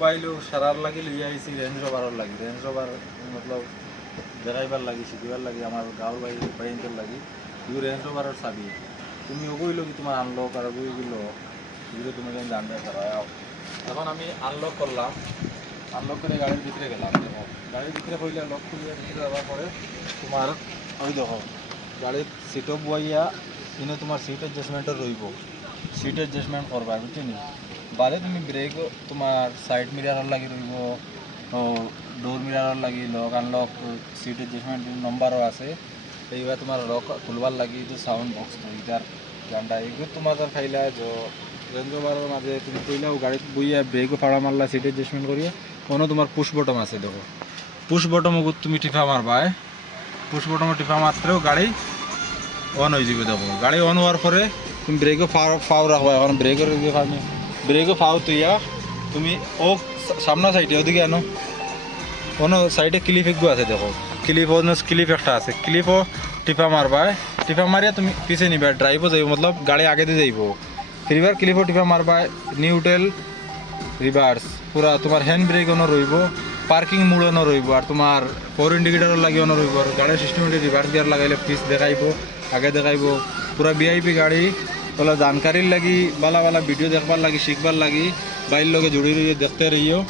বাইলো সারার লাগি লইয়া আইছি রেঞ্জ রোভারের লাগি রেঞ্জ রোভার মতলব দেখাইবার লাগি শিখিবার লাগি আমার গাঁৱৰ বাইনটোর লাগি ইউ রেঞ্জ রোভারের চাবি তুমি ওগুলো কি তোমার আনলক আর ওগুলো এগুলো তুমি জানতে পারো এখন আমি আনলক করলাম আনলক করে গাড়ির ভিতরে গেলাম দেখো গাড়ির ভিতরে হইলে লক খুলিয়ে ভিতরে যাওয়ার পরে তোমার ওই দেখো গাড়ির সিটও বইয়া কিন্তু তোমার সিট অ্যাডজাস্টমেন্টও রইব সিট অ্যাডজাস্টমেন্ট করবা বুঝছিনি বাদে তুমি ব্রেক তোমার সাইড মিরারের লাগি রইব ডোর মিরারের লাগি লক আনলক সিট অ্যাডজাস্টমেন্ট নম্বরও আছে এইবার তোমার লক খুলবার লাগি যে সাউন্ড বক্স এইটার গানটা এইগুলো তোমার তার খাইলা যে রেঞ্জ রোভারের মাঝে তুমি কইলাও গাড়িত বইয়া ব্রেকও ফাড়া মারলা সিট অ্যাডজাস্টমেন্ট করিয়া কোনো তোমার পুশ বটম আছে দেখো পুশ বটম তুমি টিপা মারবা পুশ বটম টিপা মাত্রেও গাড়ি অন হয়ে যাবে দেখো গাড়ি অন হওয়ার পরে তুমি ব্রেকও ফাও রাখবা এখন ব্রেকের ব্রেকও ফাও তুইয়া তুমি ও সামনা সাইডে ওদিকে আনো অন্য সাইডে ক্লিপ একগু আছে দেখো ক্লিপ অন্য ক্লিপ একটা আছে ক্লিপও টিপা মারবা টিপা মারিয়া তুমি পিছিয়ে নিবা ড্রাইভও যাইব মতলব গাড়ি আগে দিয়ে যাইব ফিরবার ক্লিপও টিপা মারবা নিউট্রেল রিভার্স পুরা তোমার হ্যান্ড ব্রেক অন্য রইব পার্কিং মোড অন্য রইব আর তোমার ফোর ইন্ডিকেটর লাগি অন্য রইব আর গাড়ির সিস্টেমে রিভার্স গিয়ার লাগাইলে পিস দেখাইব আগে দেখাইব পুরা ভিআইপি গাড়ি ওলা জানকারির লাগি বালা বালা ভিডিও দেখবার লাগি শিখবার লাগি বাইর লগে জুড়ি রইয়ে দেখতে রইও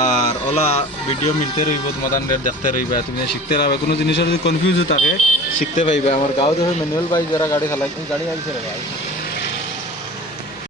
আর ওলা ভিডিও মিলতে রইব তোমাদের দেখতে রইবা তুমি শিখতে পারবে কোনো জিনিসের যদি কনফিউজ থাকে শিখতে পাইবে আমার গাঁও দেখে ম্যানুয়াল বাইক যারা গাড়ি চালাই গাড়ি আইছে রে ভাই